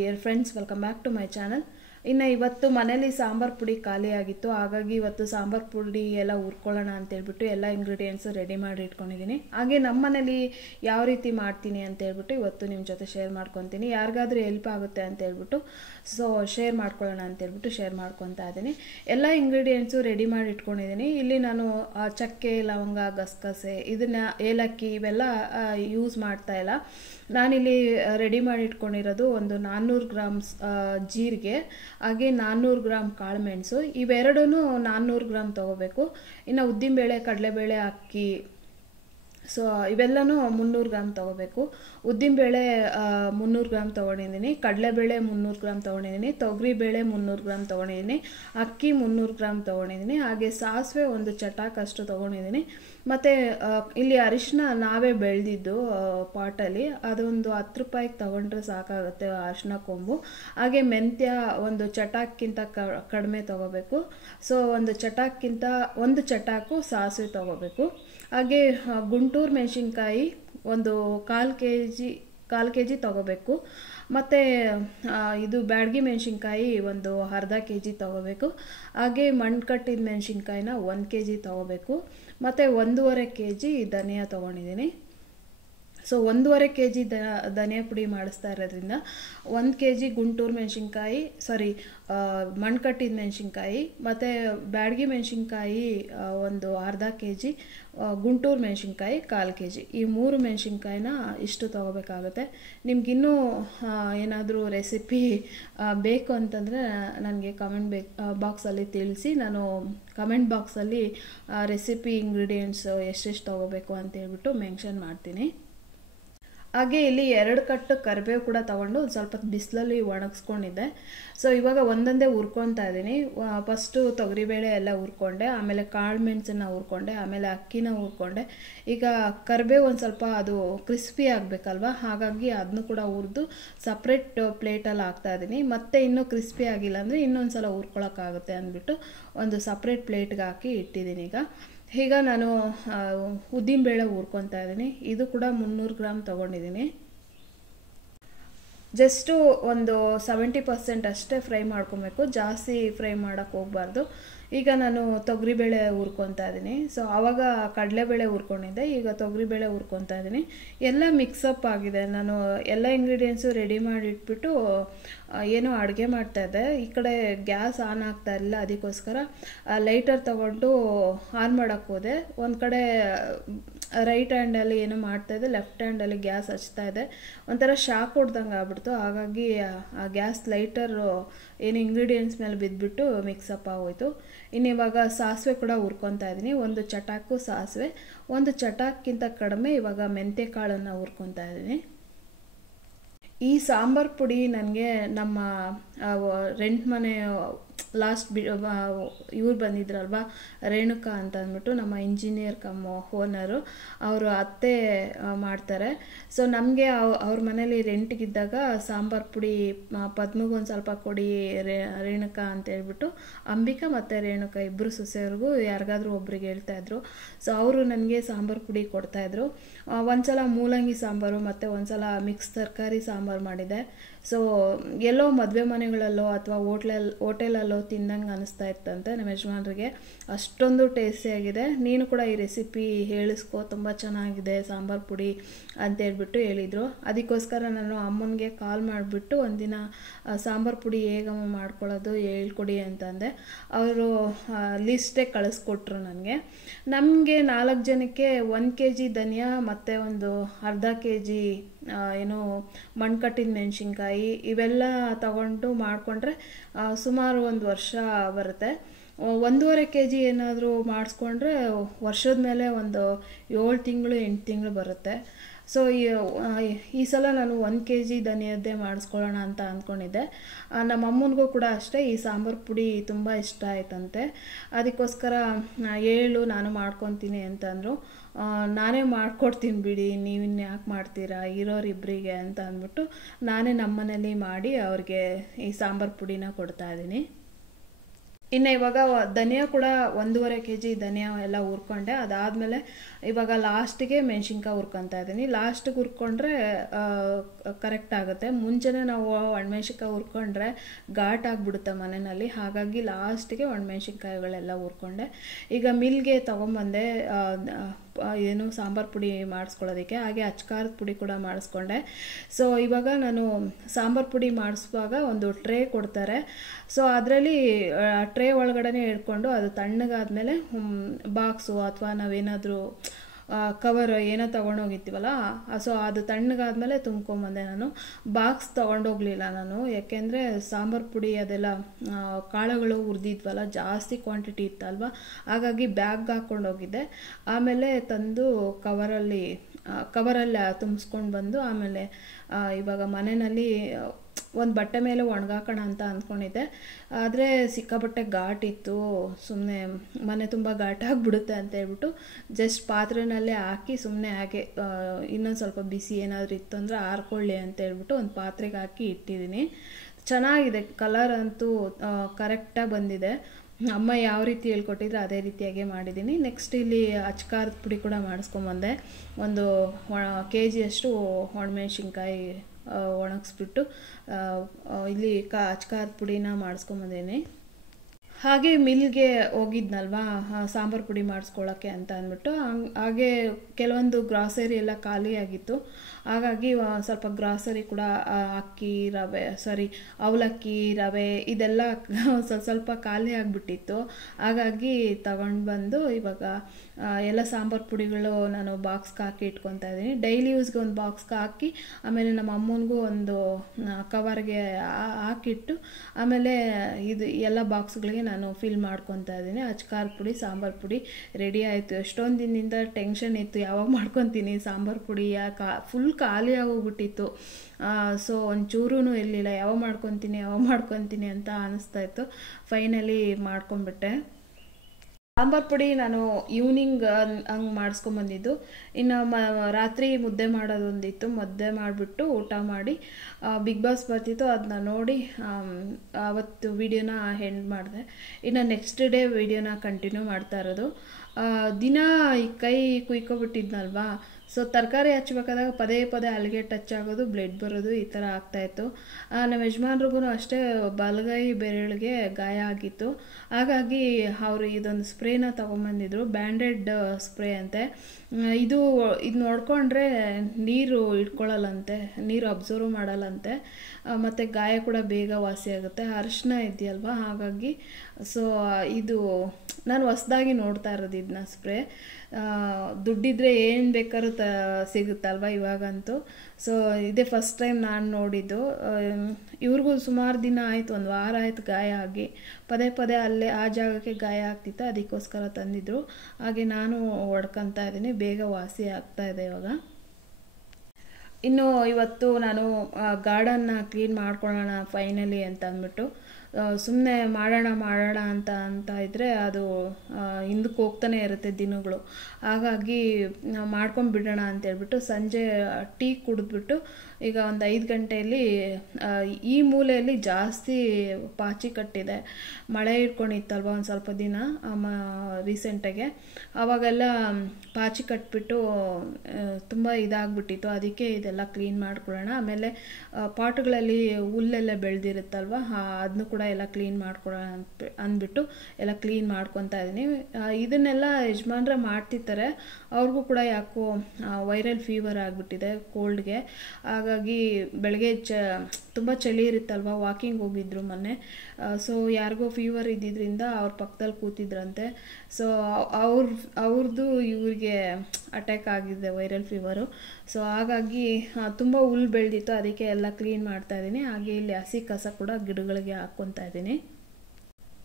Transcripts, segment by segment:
Dear friends, welcome back to my channel. ಇನ್ನು ಇವತ್ತು ಮನೇಲಿ ಸಾಂಬಾರ್ ಪುಡಿ ಖಾಲಿ ಆಗಿತ್ತು. ಹಾಗಾಗಿ ಇವತ್ತು ಸಾಂಬಾರ್ ಪುಡಿ ಎಲ್ಲ ಹುರ್ಕೊಳ್ಳೋಣ ಅಂತೇಳ್ಬಿಟ್ಟು ಎಲ್ಲ ಇಂಗ್ರೀಡಿಯೆಂಟ್ಸ್ ರೆಡಿ ಮಾಡಿ ಇಟ್ಕೊಂಡಿದ್ದೀನಿ. ಹಾಗೆ ನಮ್ಮ ಮನೇಲಿ ಯಾವ ರೀತಿ ಮಾಡ್ತೀನಿ ಅಂತೇಳ್ಬಿಟ್ಟು ಇವತ್ತು ನಿಮ್ಮ ಜೊತೆ ಶೇರ್ ಮಾಡ್ಕೊತೀನಿ. ಯಾರಿಗಾದ್ರೂ ಹೆಲ್ಪ್ ಆಗುತ್ತೆ ಅಂತೇಳ್ಬಿಟ್ಟು ಶೇರ್ ಮಾಡ್ಕೊಳ್ಳೋಣ ಅಂತೇಳ್ಬಿಟ್ಟು ಶೇರ್ ಮಾಡ್ಕೊತಾ ಇದ್ದೀನಿ. ಎಲ್ಲ ಇಂಗ್ರೀಡಿಯೆಂಟ್ಸು ರೆಡಿ ಮಾಡಿ ಇಟ್ಕೊಂಡಿದ್ದೀನಿ. ಇಲ್ಲಿ ನಾನು ಚಕ್ಕೆ, ಲವಂಗ, ಗಸಗಸೆ, ಇದನ್ನು ಏಲಕ್ಕಿ ಇವೆಲ್ಲ ಯೂಸ್ ಮಾಡ್ತಾ ಇಲ್ಲ. ನಾನಿಲ್ಲಿ ರೆಡಿ ಮಾಡಿ ಇಟ್ಕೊಂಡಿರೋದು ಒಂದು 400 ಗ್ರಾಮ್ಸ್ ಜೀರಿಗೆ, ಹಾಗೆ 400 ಗ್ರಾಮ್ ಕಾಳುಮೆಣಸು. ಇವೆರಡೂ 400 ಗ್ರಾಮ್ ತೊಗೋಬೇಕು. ಇನ್ನು ಉದ್ದಿನಬೇಳೆ, ಕಡಲೆಬೇಳೆ, ಅಕ್ಕಿ, ಸೊ ಇವೆಲ್ಲನೂ 300 ಗ್ರಾಮ್ ತೊಗೋಬೇಕು. ಉದ್ದಿನಬೇಳೆ 300 ಗ್ರಾಮ್ ತೊಗೊಂಡಿದ್ದೀನಿ, ಕಡಲೆಬೇಳೆ 300 ಗ್ರಾಮ್ ತೊಗೊಂಡಿದ್ದೀನಿ, ತೊಗರಿಬೇಳೆ 300 ಗ್ರಾಮ್ ತೊಗೊಂಡಿದ್ದೀನಿ, ಅಕ್ಕಿ 300 ಗ್ರಾಮ್ ತೊಗೊಂಡಿದ್ದೀನಿ, ಹಾಗೆ ಸಾಸಿವೆ ಒಂದು ಚಟಾಕಷ್ಟು ತೊಗೊಂಡಿದ್ದೀನಿ. ಮತ್ತು ಇಲ್ಲಿ ಅರಿಶಿನ ನಾವೇ ಬೆಳೆದಿದ್ದು ಪಾಟಲ್ಲಿ, ಅದೊಂದು 10 ರೂಪಾಯಿಗೆ ತೊಗೊಂಡ್ರೆ ಸಾಕಾಗುತ್ತೆ ಅರಿಶಿನ ಕೊಂಬು. ಹಾಗೆ ಮೆಂತ್ಯ ಒಂದು ಚಟಾಕ್ಕಿಂತ ಕಡಿಮೆ ತೊಗೋಬೇಕು. ಸೊ ಒಂದು ಚಟಾಕು ಸಾಸಿವೆ ತೊಗೋಬೇಕು. ಹಾಗೆ ಗುಂಟೂರು ಮೆಣಸಿನ್ಕಾಯಿ ಒಂದು ಕಾಲು ಕೆ ಜಿ ತೊಗೋಬೇಕು. ಮತ್ತು ಇದು ಬ್ಯಾಡಗಿ ಮೆಣಸಿನ್ಕಾಯಿ ಒಂದು ಅರ್ಧ ಕೆ ಜಿ ತೊಗೋಬೇಕು. ಹಾಗೆ ಮಣ್ಣು ಕಟ್ಟಿದ ಮೆಣಸಿನ್ಕಾಯಿನ 1 ಕೆ ಜಿ ತೊಗೋಬೇಕು. ಮತ್ತು 1.5 ಕೆ ಜಿ ಧನಿಯಾ ತೊಗೊಂಡಿದ್ದೀನಿ. ಸೊ 1.5 ಕೆ ಜಿ ಧನಿಯಾ ಪುಡಿ ಮಾಡಿಸ್ತಾ ಇರೋದ್ರಿಂದ 1 ಕೆ ಜಿ ಗುಂಟೂರು ಮೆಣಸಿನ್ಕಾಯಿ, ಮಣ್ಣು ಕಟ್ಟಿದ ಮೆಣಸಿನ್ಕಾಯಿ, ಮತ್ತು ಬ್ಯಾಡಗಿ ಮೆಣಸಿನ್ಕಾಯಿ ಒಂದು ಅರ್ಧ ಕೆ ಜಿ, ಗುಂಟೂರು ಮೆಣಸಿನ್ಕಾಯಿ 1/4 ಕೆ ಜಿ. ಈ 3 ಮೆಣಸಿನ್ಕಾಯಿನ ಇಷ್ಟು ತೊಗೋಬೇಕಾಗುತ್ತೆ. ನಿಮ್ಗಿನ್ನೂ ಏನಾದರೂ ರೆಸಿಪಿ ಬೇಕು ಅಂತಂದರೆ ನನಗೆ ಕಮೆಂಟ್ ಬಾಕ್ಸಲ್ಲಿ ತಿಳಿಸಿ. ನಾನು ಕಮೆಂಟ್ ಬಾಕ್ಸಲ್ಲಿ ರೆಸಿಪಿ ಇಂಗ್ರೀಡಿಯೆಂಟ್ಸ್ ಎಷ್ಟೆಷ್ಟು ತೊಗೋಬೇಕು ಅಂತೇಳ್ಬಿಟ್ಟು ಮೆನ್ಷನ್ ಮಾಡ್ತೀನಿ. ಹಾಗೆ ಇಲ್ಲಿ 2 ಕಟ್ಟು ಕರಿಬೇವು ಕೂಡ ತೊಗೊಂಡು ಒಂದು ಸ್ವಲ್ಪ ಬಿಸಿಲಲ್ಲಿ ಒಣಗಿಸ್ಕೊಂಡಿದ್ದೆ. ಸೊ ಇವಾಗ ಒಂದೊಂದೇ ಹುರ್ಕೊತಾ ಇದ್ದೀನಿ. ಫಸ್ಟು ತೊಗರಿಬೇಳೆ ಎಲ್ಲ ಹುರ್ಕೊಂಡೆ, ಆಮೇಲೆ ಕಾಳು ಮೆಣಸನ್ನು ಹುರ್ಕೊಂಡೆ, ಆಮೇಲೆ ಅಕ್ಕಿನ ಹುರ್ಕೊಂಡೆ. ಈಗ ಕರಿಬೇವು ಒಂದು ಸ್ವಲ್ಪ ಅದು ಕ್ರಿಸ್ಪಿ ಆಗಬೇಕಲ್ವ, ಹಾಗಾಗಿ ಅದನ್ನು ಕೂಡ ಹುರಿದು ಸಪ್ರೇಟ್ ಪ್ಲೇಟಲ್ಲಿ ಹಾಕ್ತಾಯಿದ್ದೀನಿ. ಮತ್ತು ಇನ್ನೂ ಕ್ರಿಸ್ಪಿ ಆಗಿಲ್ಲ ಅಂದರೆ ಇನ್ನೊಂದು ಸಲ ಹುರ್ಕೊಳಕ್ಕಾಗುತ್ತೆ ಅಂದ್ಬಿಟ್ಟು ಒಂದು ಸಪ್ರೇಟ್ ಪ್ಲೇಟ್ಗೆ ಹಾಕಿ ಇಟ್ಟಿದ್ದೀನಿ. ಈಗ ನಾನು ಉದ್ದಿನಬೇಳೆ ಹುರ್ಕೊತಾ ಇದ್ದೀನಿ. ಇದು ಕೂಡ 300 ಗ್ರಾಮ್ ತೊಗೊಂಡಿದ್ದೀನಿ. ಜಸ್ಟು ಒಂದು 70% ಅಷ್ಟೇ ಫ್ರೈ ಮಾಡ್ಕೊಬೇಕು, ಜಾಸ್ತಿ ಫ್ರೈ ಮಾಡೋಕ್ಕೆ ಹೋಗಬಾರ್ದು. ಈಗ ನಾನು ತೊಗರಿಬೇಳೆ ಹುರ್ಕೊತಾ ಇದ್ದೀನಿ. ಸೊ ಆವಾಗ ಕಡಲೆಬೇಳೆ ಹುರ್ಕೊಂಡಿದ್ದೆ, ಈಗ ತೊಗರಿಬೇಳೆ ಹುರ್ಕೊತಾ ಇದ್ದೀನಿ. ಎಲ್ಲ ಮಿಕ್ಸಪ್ ಆಗಿದೆ. ನಾನು ಎಲ್ಲ ಇಂಗ್ರೀಡಿಯೆಂಟ್ಸು ರೆಡಿ ಮಾಡಿ ಇಟ್ಬಿಟ್ಟು ಏನೋ ಅಡುಗೆ ಮಾಡ್ತಾಯಿದ್ದೆ. ಈ ಕಡೆ ಗ್ಯಾಸ್ ಆನ್ ಆಗ್ತಾ ಇರಲಿಲ್ಲ, ಅದಕ್ಕೋಸ್ಕರ ಲೈಟರ್ ತೊಗೊಂಡು ಆನ್ ಮಾಡೋಕ್ಕೆ ಹೋದೆ. ಒಂದು ಕಡೆ ರೈಟ್ ಹ್ಯಾಂಡಲ್ಲಿ ಏನೋ ಮಾಡ್ತಾಯಿದ್ದೆ, ಲೆಫ್ಟ್ ಹ್ಯಾಂಡಲ್ಲಿ ಗ್ಯಾಸ್ ಹಚ್ತಾ ಇದೆ. ಒಂಥರ ಶಾಕ್ ಹೊಡ್ದಂಗೆ ಆಗ್ಬಿಡ್ತು. ಹಾಗಾಗಿ ಆ ಗ್ಯಾಸ್ ಲೈಟರು ಏನು ಇಂಗ್ರೀಡಿಯೆಂಟ್ಸ್ ಮೇಲೆ ಬಿದ್ದುಬಿಟ್ಟು ಮಿಕ್ಸಪ್ ಆಗೋಯ್ತು. ಇನ್ನು ಇವಾಗ ಸಾಸಿವೆ ಕೂಡ ಹುರ್ಕೊತಾ ಇದ್ದೀನಿ. ಒಂದು ಚಟಾಕು ಸಾಸಿವೆ, ಒಂದು ಚಟಾಕ್ಕಿಂತ ಕಡಿಮೆ ಇವಾಗ ಮೆಂತ್ಯ ಕಾಳನ್ನು ಹುರ್ಕೊತಾ ಇದ್ದೀನಿ. ಈ ಸಾಂಬಾರು ಪುಡಿ ನನಗೆ ನಮ್ಮ ರೆಂಟ್ ಮನೆ ಲಾಸ್ಟ್ ಇವ್ರು ಬಂದಿದ್ರಲ್ವ, ರೇಣುಕಾ ಅಂತ ಅಂದ್ಬಿಟ್ಟು, ನಮ್ಮ ಇಂಜಿನಿಯರ್ ಕಮ್ ಓನರು, ಅವರು ಅತ್ತೆ ಮಾಡ್ತಾರೆ. ಸೊ ನಮಗೆ ಅವ್ರ ಮನೇಲಿ ರೆಂಟಿಗಿದ್ದಾಗ ಸಾಂಬಾರು ಪುಡಿ ಪದ್ಮಗೊಂದು ಸ್ವಲ್ಪ ಕೊಡಿ ರೇಣುಕಾ ಅಂತ ಹೇಳ್ಬಿಟ್ಟು, ಅಂಬಿಕಾ ಮತ್ತು ರೇಣುಕಾ ಇಬ್ಬರು ಸೊಸೆಯವ್ರಿಗೂ ಯಾರಿಗಾದ್ರೂ ಒಬ್ರಿಗೆ ಹೇಳ್ತಾಯಿದ್ರು. ಸೊ ಅವರು ನನಗೆ ಸಾಂಬಾರು ಪುಡಿ ಕೊಡ್ತಾಯಿದ್ರು. ಒಂದ್ಸಲ ಮೂಲಂಗಿ ಸಾಂಬಾರು ಮತ್ತು ಒಂದ್ಸಲ ಮಿಕ್ಸ್ ತರಕಾರಿ ಸಾಂಬಾರು ಮಾಡಿದೆ. ಸೊ ಎಲ್ಲೋ ಮದುವೆ ಮನೆಗಳಲ್ಲೋ ಅಥವಾ ಹೋಟೆಲಲ್ಲೋ ತಿಂದಂಗೆ ಅನಿಸ್ತಾ ಇತ್ತಂತೆ ನಮ್ಮ ಯಜಮಾನ್ರಿಗೆ. ಅಷ್ಟೊಂದು ಟೇಸ್ಟಿಯಾಗಿದೆ. ನೀನು ಕೂಡ ಈ ರೆಸಿಪಿ ಹೇಳಿಸ್ಕೊ, ತುಂಬ ಚೆನ್ನಾಗಿದೆ ಸಾಂಬಾರು ಪುಡಿ ಅಂತೇಳ್ಬಿಟ್ಟು ಹೇಳಿದರು. ಅದಕ್ಕೋಸ್ಕರ ನಾನು ಅಮ್ಮನಿಗೆ ಕಾಲ್ ಮಾಡಿಬಿಟ್ಟು ಒಂದಿನ ಸಾಂಬಾರು ಪುಡಿ ಹೇಗಮ್ಮ ಮಾಡ್ಕೊಳ್ಳೋದು ಹೇಳ್ಕೊಡಿ ಅಂತಂದೆ. ಅವರು ಲಿಸ್ಟೇ ಕಳಿಸ್ಕೊಟ್ರು ನನಗೆ. ನಮಗೆ 4 ಜನಕ್ಕೆ 1 ಕೆ ಜಿ ಧನಿಯಾ ಮತ್ತು ಒಂದು ಅರ್ಧ ಕೆ ಜಿ ಏನು ಮಣ್ಣು ಕಟ್ಟಿದ ಮೆಣಸಿನ್ಕಾಯಿ ಇವೆಲ್ಲ ತಗೊಂಡು ಮಾಡಿಕೊಂಡ್ರೆ ಸುಮಾರು 1 ವರ್ಷ ಬರುತ್ತೆ. 1.5 ಕೆ ಜಿ ಏನಾದರೂ ಮಾಡಿಸ್ಕೊಂಡ್ರೆ ವರ್ಷದ ಮೇಲೆ ಒಂದು 7 ತಿಂಗಳು 8 ತಿಂಗಳು ಬರುತ್ತೆ. ಸೊ ಈ ಸಲ ನಾನು 1 ಕೆ ಜಿ ಧನಿಯದ್ದೇ ಮಾಡಿಸ್ಕೊಳ್ಳೋಣ ಅಂತ ಅಂದ್ಕೊಂಡಿದ್ದೆ. ನಮ್ಮ ಅಮ್ಮನಿಗೂ ಕೂಡ ಅಷ್ಟೇ ಈ ಸಾಂಬಾರು ಪುಡಿ ತುಂಬ ಇಷ್ಟ ಆಯ್ತಂತೆ. ಅದಕ್ಕೋಸ್ಕರ ನಾನು ಮಾಡ್ಕೊತೀನಿ ಅಂತಂದರು. ನಾನೇ ಮಾಡ್ಕೊಡ್ತೀನಿ ಬಿಡಿ, ನೀವಿನ್ನು ಯಾಕೆ ಮಾಡ್ತೀರಾ, ಇರೋರಿಬ್ಬರಿಗೆ ಅಂತ ಅಂದ್ಬಿಟ್ಟು ನಾನೇ ನಮ್ಮ ಮನೇಲಿ ಮಾಡಿ ಅವ್ರಿಗೆ ಈ ಸಾಂಬಾರು ಪುಡಿನ ಕೊಡ್ತಾಯಿದ್ದೀನಿ. ಇನ್ನು ಇವಾಗ ಧನಿಯಾ ಕೂಡ 1.5 kg ಧನಿಯಾ ಎಲ್ಲ ಹುರ್ಕೊಂಡೆ. ಅದಾದಮೇಲೆ ಇವಾಗ ಲಾಸ್ಟಿಗೆ ಮೆಣಸಿನ್ಕಾಯಿ ಹುರ್ಕೊತಾ ಇದ್ದೀನಿ. ಲಾಸ್ಟಿಗೆ ಹುರ್ಕೊಂಡ್ರೆ ಕರೆಕ್ಟ್ ಆಗುತ್ತೆ. ಮುಂಚೆನೇ ನಾವು ಒಣಮೆಣ್ಸಿನ್ಕಾಯಿ ಹುರ್ಕೊಂಡ್ರೆ ಘಾಟ್ ಆಗಿಬಿಡುತ್ತೆ ಮನೆಯಲ್ಲಿ. ಹಾಗಾಗಿ ಲಾಸ್ಟಿಗೆ ಒಣಮೆಣ್ಸಿನ್ಕಾಯಿಗಳೆಲ್ಲ ಹುರ್ಕೊಂಡೆ. ಈಗ ಮಿಲ್ಗೆ ತೊಗೊಂಬಂದೆ ಏನು ಸಾಂಬಾರು ಪುಡಿ ಮಾಡಿಸ್ಕೊಳ್ಳೋದಕ್ಕೆ. ಹಾಗೆ ಅಚ್ಕಾರದ ಪುಡಿ ಕೂಡ ಮಾಡಿಸ್ಕೊಂಡೆ. ಸೊ ಇವಾಗ ನಾನು ಸಾಂಬಾರು ಪುಡಿ ಮಾಡಿಸುವಾಗ ಒಂದು ಟ್ರೇ ಕೊಡ್ತಾರೆ. ಸೊ ಅದರಲ್ಲಿ ಟ್ರೇ ಒಳಗಡೆ ಇಟ್ಕೊಂಡು ಅದು ತಣ್ಣಗಾದ್ಮೇಲೆ ಬಾಕ್ಸು ಅಥವಾ ನಾವೇನಾದರೂ ಕವರ್ ಏನೋ ತೊಗೊಂಡೋಗಿರ್ತೀವಲ್ಲ, ಸೊ ಅದು ತಣ್ಣಗಾದ್ಮೇಲೆ ತುಂಬ್ಕೊಂಬಂದೆ. ನಾನು ಬಾಕ್ಸ್ ತೊಗೊಂಡೋಗ್ಲಿಲ್ಲ ನಾನು, ಯಾಕೆಂದರೆ ಸಾಂಬಾರು ಪುಡಿ ಅದೆಲ್ಲ ಕಾಳುಗಳು ಹುರಿದಿದ್ವಲ್ಲ, ಜಾಸ್ತಿ ಕ್ವಾಂಟಿಟಿ ಇತ್ತಲ್ವ, ಹಾಗಾಗಿ ಬ್ಯಾಗ್ ಹಾಕ್ಕೊಂಡೋಗಿದ್ದೆ. ಆಮೇಲೆ ತಂದು ಕವರಲ್ಲಿ ತುಂಬಿಸ್ಕೊಂಡು ಬಂದು ಆಮೇಲೆ ಇವಾಗ ಮನೆಯಲ್ಲಿ ಒಂದು ಬಟ್ಟೆ ಮೇಲೆ ಒಣಗಾಕೋಣ ಅಂತ ಅಂದ್ಕೊಂಡಿದ್ದೆ. ಆದರೆ ಸಿಕ್ಕಾಪಟ್ಟೆ ಘಾಟ್ ಇತ್ತು. ಸುಮ್ಮನೆ ಮನೆ ತುಂಬ ಘಾಟಾಗಿಬಿಡುತ್ತೆ ಅಂತ ಹೇಳ್ಬಿಟ್ಟು ಜಸ್ಟ್ ಪಾತ್ರೆನಲ್ಲೇ ಹಾಕಿ ಸುಮ್ಮನೆ ಹಾಗೆ ಇನ್ನೊಂದು ಸ್ವಲ್ಪ ಬಿಸಿ ಏನಾದರೂ ಇತ್ತು ಅಂದರೆ ಆರ್ಕೊಳ್ಳಿ ಅಂತ ಹೇಳ್ಬಿಟ್ಟು ಒಂದು ಪಾತ್ರೆಗೆ ಹಾಕಿ ಇಟ್ಟಿದ್ದೀನಿ. ಚೆನ್ನಾಗಿದೆ, ಕಲರ್ ಅಂತೂ ಕರೆಕ್ಟಾಗಿ ಬಂದಿದೆ. ಅಮ್ಮ ಯಾವ ರೀತಿ ಹೇಳ್ಕೊಟ್ಟಿದ್ರೆ ಅದೇ ರೀತಿಯಾಗೆ ಮಾಡಿದ್ದೀನಿ. ನೆಕ್ಸ್ಟ್ ಇಲ್ಲಿ ಅಚ್ಕಾರದ ಪುಡಿ ಕೂಡ ಮಾಡಿಸ್ಕೊಂಬಂದೆ. ಒಂದು kg ಒಣಮೆಣ್ಸಿನ್ಕಾಯಿ ಒಣಗಿಸ್ಬಿಟ್ಟು ಇಲ್ಲಿ ಅಚ್ಕಾರದ ಪುಡಿನ ಮಾಡಿಸ್ಕೊಂಬಂದೇನೆ. ಹಾಗೆ ಮಿಲ್ಗೆ ಹೋಗಿದ್ನಲ್ವಾ ಸಾಂಬಾರು ಪುಡಿ ಮಾಡಿಸ್ಕೊಳ್ಳೋಕ್ಕೆ ಅಂತ ಅಂದ್ಬಿಟ್ಟು, ಹಾಗೆ ಕೆಲವೊಂದು ಗ್ರಾಸರಿ ಎಲ್ಲ ಖಾಲಿಯಾಗಿತ್ತು. ಹಾಗಾಗಿ ಸ್ವಲ್ಪ ಗ್ರಾಸರಿ ಕೂಡ ಅಕ್ಕಿ ಅವಲಕ್ಕಿ ರವೆ ಇದೆಲ್ಲ ಸ್ವಲ್ಪ ಖಾಲಿ ಆಗಿಬಿಟ್ಟಿತ್ತು. ಹಾಗಾಗಿ ತಗೊಂಡು ಬಂದು ಇವಾಗ ಎಲ್ಲ ಸಾಂಬಾರು ಪುಡಿಗಳು ನಾನು ಬಾಕ್ಸ್ಗೆ ಹಾಕಿ ಇಟ್ಕೊತಾ ಇದ್ದೀನಿ. ಡೈಲಿ ಯೂಸ್ಗೆ ಒಂದು ಬಾಕ್ಸ್ಗೆ ಹಾಕಿ ಆಮೇಲೆ ನಮ್ಮ ಅಮ್ಮನಿಗೂ ಒಂದು ಕವರ್ಗೆ ಹಾಕಿಟ್ಟು ಆಮೇಲೆ ಇದು ಎಲ್ಲ ಬಾಕ್ಸ್ಗಳಿಗೆ ನಾನು ಫಿಲ್ ಮಾಡ್ಕೊತಾ ಇದ್ದೀನಿ. ಅಚ್ಕಾರದ ಪುಡಿ ಸಾಂಬಾರು ಪುಡಿ ರೆಡಿ ಆಯಿತು. ಎಷ್ಟೊಂದು ದಿನದಿಂದ ಟೆನ್ಷನ್ ಇತ್ತು, ಯಾವಾಗ ಮಾಡ್ಕೊತೀನಿ ಸಾಂಬಾರು ಪುಡಿ, ಫುಲ್ ಖಾಲಿ ಆಗೋಗ್ಬಿಟ್ಟಿತ್ತು. ಸೊ ಒಂಚೂರೂ ಇರಲಿಲ್ಲ, ಯಾವಾಗ ಮಾಡ್ಕೊತೀನಿ ಅಂತ ಅನಿಸ್ತಾ ಇತ್ತು. ಫೈನಲಿ ಮಾಡ್ಕೊಂಬಿಟ್ಟೆ. ಸಾಂಬಾರು ಪುಡಿ ನಾನು ಈವ್ನಿಂಗ್ ಹಂಗೆ ಮಾಡಿಸ್ಕೊಂಬಂದಿದ್ದು. ಇನ್ನು ರಾತ್ರಿ ಮುದ್ದೆ ಮಾಡೋದೊಂದಿತ್ತು. ಮುದ್ದೆ ಮಾಡಿಬಿಟ್ಟು ಊಟ ಮಾಡಿ ಬಿಗ್ ಬಾಸ್ ಬರ್ತಿತ್ತು, ಅದನ್ನ ನೋಡಿ ಅವತ್ತು ವಿಡಿಯೋನ ಎಂಡ್ ಮಾಡಿದೆ. ಇನ್ನು ನೆಕ್ಸ್ಟ್ ಡೇ ವಿಡಿಯೋನ ಕಂಟಿನ್ಯೂ ಮಾಡ್ತಾ ಇರೋದು. ದಿನ ಈ ಕೈ ಕುಯ್ಕೊಬಿಟ್ಟಿದ್ನಲ್ವಾ, ಸೊ ತರಕಾರಿ ಹಚ್ಬೇಕಾದಾಗ ಪದೇ ಅಲ್ಲಿಗೆ ಟಚ್ ಆಗೋದು, ಬ್ಲಡ್ ಬರೋದು, ಈ ಥರ ಆಗ್ತಾಯಿತ್ತು. ನಮ್ಮ ಯಜಮಾನ್ರಿಗೂ ಅಷ್ಟೇ ಬಲಗೈ ಬೆರಳಿಗೆ ಗಾಯ ಆಗಿತ್ತು. ಹಾಗಾಗಿ ಅವರು ಇದೊಂದು ಸ್ಪ್ರೇನ ತೊಗೊಂಬಂದಿದ್ರು, ಬ್ಯಾಂಡೆಡ್ ಸ್ಪ್ರೇ ಅಂತೆ. ಇದು ನೋಡ್ಕೊಂಡ್ರೆ ನೀರು ಇಟ್ಕೊಳ್ಳಲ್ಲಂತೆ, ನೀರು ಅಬ್ಸರ್ವ್ ಮಾಡಲ್ಲಂತೆ, ಮತ್ತು ಗಾಯ ಕೂಡ ಬೇಗ ವಾಸಿಯಾಗುತ್ತೆ. ಅರಿಶಿನ ಇದೆಯಲ್ವ, ಹಾಗಾಗಿ ಸೊ ಇದು ನಾನು ಹೊಸ್ದಾಗಿ ನೋಡ್ತಾ ಇರೋದು ಇದನ್ನ ಸ್ಪ್ರೇ. ದುಡ್ಡಿದ್ರೆ ಏನು ಬೇಕಾದ್ರೂ ಸಿಗುತ್ತಲ್ವ ಇವಾಗಂತೂ. ಸೊ ಇದೇ ಫಸ್ಟ್ ಟೈಮ್ ನಾನು ನೋಡಿದ್ದು. ಇವ್ರಿಗೂ ಸುಮಾರು ದಿನ ಆಯಿತು, ಒಂದು ವಾರ ಆಯಿತು ಗಾಯ ಆಗಿ. ಪದೇ ಅಲ್ಲೇ ಆ ಜಾಗಕ್ಕೆ ಗಾಯ ಆಗ್ತಿತ್ತು, ಅದಕ್ಕೋಸ್ಕರ ತಂದಿದ್ರು. ಹಾಗೆ ನಾನು ಹೊಡ್ಕೊತಾ ಇದ್ದೀನಿ, ಬೇಗ ವಾಸಿ ಆಗ್ತಾ ಇದೆ ಇವಾಗ. ಇನ್ನು ಇವತ್ತು ನಾನು ಗಾರ್ಡನ್ನ ಕ್ಲೀನ್ ಮಾಡ್ಕೊಳ್ಳೋಣ ಫೈನಲಿ ಅಂತ ಅಂದ್ಬಿಟ್ಟು, ಸುಮ್ಮನೆ ಮಾಡೋಣ ಅಂತ ಇದ್ದರೆ ಅದು ಹಿಂದಕ್ಕೆ ಹೋಗ್ತಾನೆ ಇರುತ್ತೆ ದಿನಗಳು. ಹಾಗಾಗಿ ಮಾಡ್ಕೊಂಡ್ಬಿಡೋಣ ಅಂತೇಳ್ಬಿಟ್ಟು ಸಂಜೆ ಟೀ ಕುಡಿದ್ಬಿಟ್ಟು ಈಗ ಒಂದು 5 ಗಂಟೆಯಲ್ಲಿ ಈ ಮೂಲೆಯಲ್ಲಿ ಜಾಸ್ತಿ ಪಾಚಿ ಕಟ್ಟಿದೆ. ಮಳೆ ಇಟ್ಕೊಂಡಿತ್ತಲ್ವ ಒಂದು ಸ್ವಲ್ಪ ದಿನ ರೀಸೆಂಟಾಗೆ, ಆವಾಗೆಲ್ಲ ಪಾಚಿ ಕಟ್ಬಿಟ್ಟು ತುಂಬ ಇದಾಗ್ಬಿಟ್ಟಿತ್ತು. ಅದಕ್ಕೆ ಇದೆಲ್ಲ ಕ್ಲೀನ್ ಮಾಡ್ಕೊಳ್ಳೋಣ. ಆಮೇಲೆ ಪಾಟ್ಗಳಲ್ಲಿ ಹುಲ್ಲೆಲ್ಲ ಬೆಳೆದಿರುತ್ತಲ್ವ, ಅದನ್ನು ಕೂಡ ಎಲ್ಲ ಕ್ಲೀನ್ ಮಾಡ್ಕೊಳ್ಳೋಣ ಅಂದ್ಬಿಟ್ಟು ಎಲ್ಲ ಕ್ಲೀನ್ ಮಾಡ್ಕೊತಾ ಇದ್ದೀನಿ. ಇದನ್ನೆಲ್ಲ ಯಜಮಾನ್ರೆ ಮಾಡ್ತಿರ್ತಾರೆ, ಅವ್ರಿಗೂ ಕೂಡ ಯಾಕೋ ವೈರಲ್ ಫೀವರ್ ಆಗಿಬಿಟ್ಟಿದೆ ಕೋಲ್ಡ್ಗೆ. ಹಾಗಾಗಿ ಬೆಳಗ್ಗೆ ತುಂಬ ಚಳಿ ಇರುತ್ತಲ್ವ, ವಾಕಿಂಗ್ ಹೋಗಿದ್ರು ಮೊನ್ನೆ. ಸೊ ಯಾರಿಗೋ ಫೀವರ್ ಇದ್ದಿದ್ದರಿಂದ ಅವ್ರ ಪಕ್ಕದಲ್ಲಿ ಕೂತಿದ್ರಂತೆ. ಸೊ ಅವ್ರದ್ದು ಇವ್ರಿಗೆ ಅಟ್ಯಾಕ್ ಆಗಿದೆ ವೈರಲ್ ಫೀವರು. ಸೊ ಹಾಗಾಗಿ ತುಂಬ ಹುಲ್ ಬೆಳೆದಿತ್ತು, ಅದಕ್ಕೆ ಎಲ್ಲ ಕ್ಲೀನ್ ಮಾಡ್ತಾ ಇದ್ದೀನಿ. ಹಾಗೆ ಇಲ್ಲಿ ಹಸಿ ಕಸ ಕೂಡ ಗಿಡಗಳಿಗೆ ಹಾಕ್ಕೊತಾ ಇದ್ದೀನಿ.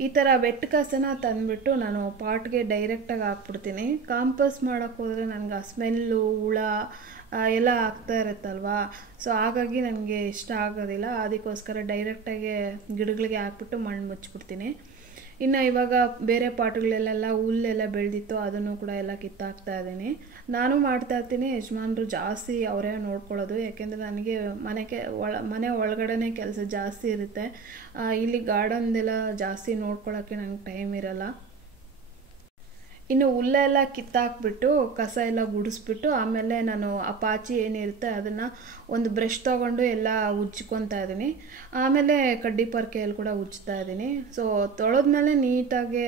ಈ ಥರ ವೆಟ್ ಕಸನ ತಂದುಬಿಟ್ಟು ನಾನು ಪಾಟ್ಗೆ ಡೈರೆಕ್ಟಾಗಿ ಹಾಕ್ಬಿಡ್ತೀನಿ. ಕಾಂಪೋಸ್ಟ್ ಮಾಡೋಕ್ಕೆ ಹೋದರೆ ನನಗೆ ಆ ಸ್ಮೆಲ್ಲು ಹುಳ ಎಲ್ಲ ಆಗ್ತಾ ಇರುತ್ತಲ್ವ, ಸೊ ಹಾಗಾಗಿ ನನಗೆ ಇಷ್ಟ ಆಗೋದಿಲ್ಲ. ಅದಕ್ಕೋಸ್ಕರ ಡೈರೆಕ್ಟಾಗಿ ಗಿಡಗಳಿಗೆ ಹಾಕ್ಬಿಟ್ಟು ಮಣ್ಣು ಮುಚ್ಚಿಬಿಡ್ತೀನಿ. ಇನ್ನು ಇವಾಗ ಬೇರೆ ಪಾಟ್ಗಳಲ್ಲೆಲ್ಲ ಹುಲ್ಲೆಲ್ಲ ಬೆಳೆದಿತ್ತು, ಅದನ್ನು ಕೂಡ ಎಲ್ಲ ಕಿತ್ತಾಕ್ತಾ ಇದ್ದೀನಿ. ನಾನು ಮಾಡ್ತಾ ಇರ್ತೀನಿ, ಯಜಮಾನ್ರು ಜಾಸ್ತಿ ಅವರೇ ನೋಡ್ಕೊಳ್ಳೋದು. ಯಾಕೆಂದರೆ ನನಗೆ ಮನೆ ಒಳಗಡೆನೇ ಕೆಲಸ ಜಾಸ್ತಿ ಇರುತ್ತೆ. ಇಲ್ಲಿ ಗಾರ್ಡನ್ದೆಲ್ಲ ಜಾಸ್ತಿ ನೋಡ್ಕೊಳ್ಳೋಕ್ಕೆ ನನಗೆ ಟೈಮ್ ಇರಲ್ಲ. ಇನ್ನು ಹುಲ್ಲೆಲ್ಲ ಕಿತ್ತಾಕ್ಬಿಟ್ಟು ಕಸ ಎಲ್ಲ ಗುಡಿಸ್ಬಿಟ್ಟು ಆಮೇಲೆ ನಾನು ಆ ಪಾಚಿ ಏನಿರುತ್ತೆ ಅದನ್ನು ಒಂದು ಬ್ರಷ್ ತೊಗೊಂಡು ಎಲ್ಲ ಉಜ್ಕೊತಾ ಇದ್ದೀನಿ. ಆಮೇಲೆ ಕಡ್ಡಿ ಪರ್ಕೆಯಲ್ಲಿ ಕೂಡ ಉಜ್ತಾ ಇದ್ದೀನಿ. ಸೊ ತೊಳೆದ್ಮೇಲೆ ನೀಟಾಗಿ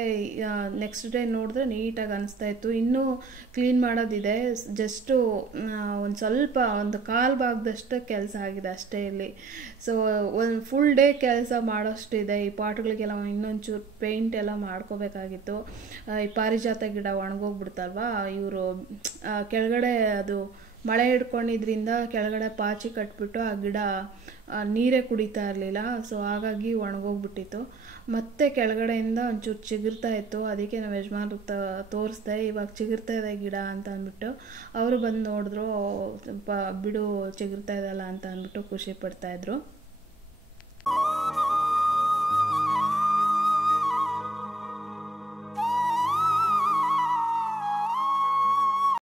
ನೆಕ್ಸ್ಟ್ ಡೇ ನೋಡಿದ್ರೆ ನೀಟಾಗಿ ಅನಿಸ್ತಾ ಇತ್ತು. ಇನ್ನೂ ಕ್ಲೀನ್ ಮಾಡೋದಿದೆ, ಜಸ್ಟು ಒಂದು ಸ್ವಲ್ಪ ಒಂದು ಕಾಲು ಭಾಗದಷ್ಟು ಕೆಲಸ ಆಗಿದೆ ಅಷ್ಟೇ ಇಲ್ಲಿ. ಸೊ ಒಂದು ಫುಲ್ ಡೇ ಕೆಲಸ ಮಾಡೋಷ್ಟಿದೆ. ಈ ಪಾಟ್ಗಳಿಗೆಲ್ಲ ಇನ್ನೊಂಚೂರು ಪೇಂಟ್ ಎಲ್ಲ ಮಾಡ್ಕೋಬೇಕಾಗಿತ್ತು. ಈ ಪಾರಿಜಾತ ಗಿಡ ಒಣಗೋಗ್ಬಿಡ್ತಲ್ವಾ, ಇವರು ಕೆಳಗಡೆ ಅದು ಮಳೆ ಹಿಡ್ಕೊಂಡಿದ್ರಿಂದ ಕೆಳಗಡೆ ಪಾಚಿ ಕಟ್ಬಿಟ್ಟು ಆ ಗಿಡ ನೀರೇ ಕುಡಿತಾ ಇರಲಿಲ್ಲ. ಸೊ ಹಾಗಾಗಿ ಒಣಗೋಗ್ಬಿಟ್ಟಿತ್ತು. ಮತ್ತೆ ಕೆಳಗಡೆಯಿಂದ ಒಂಚೂರು ಚಿಗುರ್ತಾ ಇತ್ತು. ಅದಕ್ಕೆ ನಾವು ಯಜಮಾನ್ರು ತೋರಿಸ್ದೆ, ಇವಾಗ ಚಿಗುರ್ತಾ ಇದೆ ಗಿಡ ಅಂತ ಅಂದ್ಬಿಟ್ಟು. ಅವರು ಬಂದು ನೋಡಿದ್ರು, ಸ್ವಲ್ಪ ಬಿಡು ಚಿಗುರ್ತಾ ಇದೆಯಲ್ಲ ಅಂತ ಅಂದ್ಬಿಟ್ಟು ಖುಷಿ ಪಡ್ತಾಯಿದ್ರು.